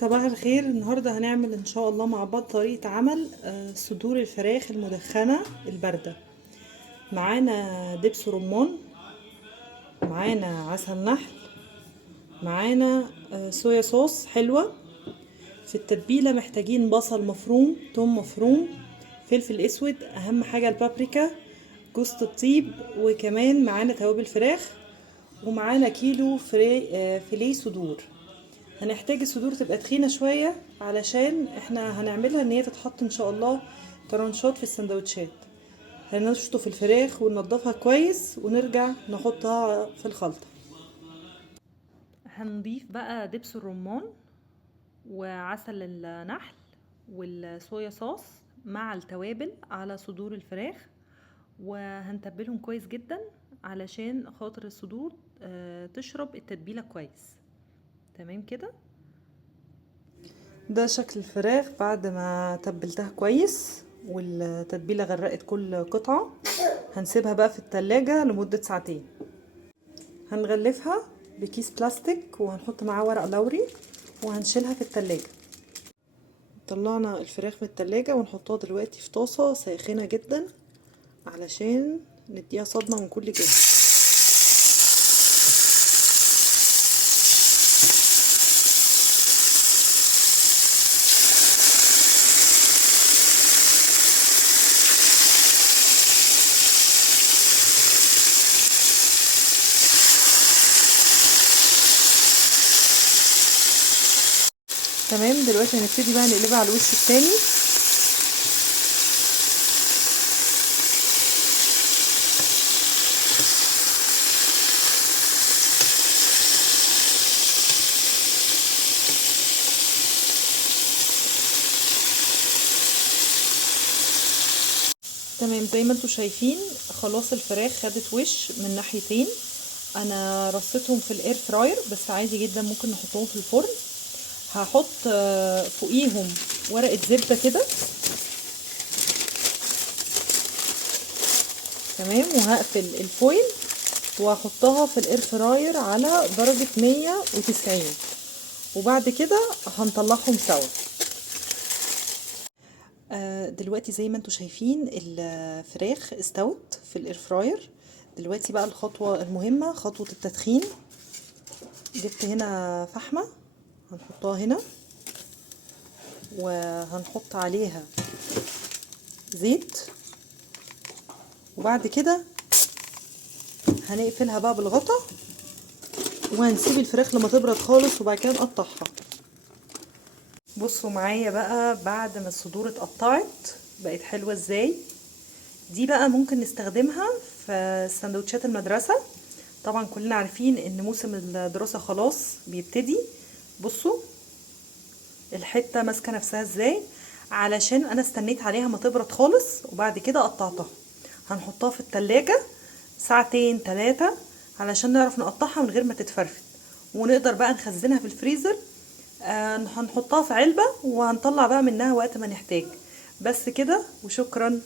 صباح الخير. النهاردة هنعمل ان شاء الله مع بعض طريقة عمل صدور الفراخ المدخنة الباردة. معانا دبس رمان، معانا عسل نحل، معانا صويا صوص حلوة. في التتبيلة محتاجين بصل مفروم، توم مفروم، فلفل اسود، اهم حاجة البابريكا، جوز الطيب، وكمان معانا توابل فراخ، ومعانا كيلو فيليه صدور. هنحتاج الصدور تبقى تخينة شوية علشان احنا هنعملها ان هي تتحط ان شاء الله طرنشات في السندوتشات. هنشطف الفراخ وننضفها كويس ونرجع نحطها في الخلطة. هنضيف بقى دبس الرمان وعسل النحل والصويا صوص مع التوابل على صدور الفراخ، وهنتبلهم كويس جدا علشان خاطر الصدور تشرب التتبيلة كويس. تمام كده. ده شكل الفراخ بعد ما تبلتها كويس والتتبيلة غرقت كل قطعة. هنسيبها بقى في التلاجة لمدة ساعتين. هنغلفها بكيس بلاستيك وهنحط معاه ورق لوري وهنشيلها في التلاجة. طلعنا الفراخ من التلاجة ونحطها دلوقتي في طاسة ساخنة جدا علشان نديها صدمة من كل جهة. تمام، دلوقتي هنبتدي بقى نقلبها على الوش التاني. تمام، زي ما انتوا شايفين خلاص الفراخ خدت وش من ناحيتين. انا رصيتهم في الاير فراير، بس عادي جدا ممكن نحطهم في الفرن. هحط فوقيهم ورقة زبدة كده. تمام، وهقفل الفويل وهحطها في الاير فراير على درجة 190، وبعد كده هنطلعهم سوا. دلوقتي زي ما انتوا شايفين الفراخ استوت في الاير فراير. دلوقتي بقى الخطوة المهمة، خطوة التدخين. جبت هنا فحمة هنحطها هنا وهنحط عليها زيت، وبعد كده هنقفلها بقى بالغطا وهنسيب الفراخ لما تبرد خالص وبعد كده نقطعها. بصوا معايا بقى بعد ما الصدور اتقطعت بقت حلوة ازاي. دي بقى ممكن نستخدمها في سندوتشات المدرسة. طبعا كلنا عارفين ان موسم الدراسة خلاص بيبتدي. بصوا الحتة ماسكة نفسها ازاي، علشان انا استنيت عليها ما تبرد خالص وبعد كده قطعتها. هنحطها في التلاجة ساعتين 3 علشان نعرف نقطعها من غير ما تتفرفت، ونقدر بقى نخزنها في الفريزر. هنحطها في علبة وهنطلع بقى منها وقت ما نحتاج. بس كده وشكرا.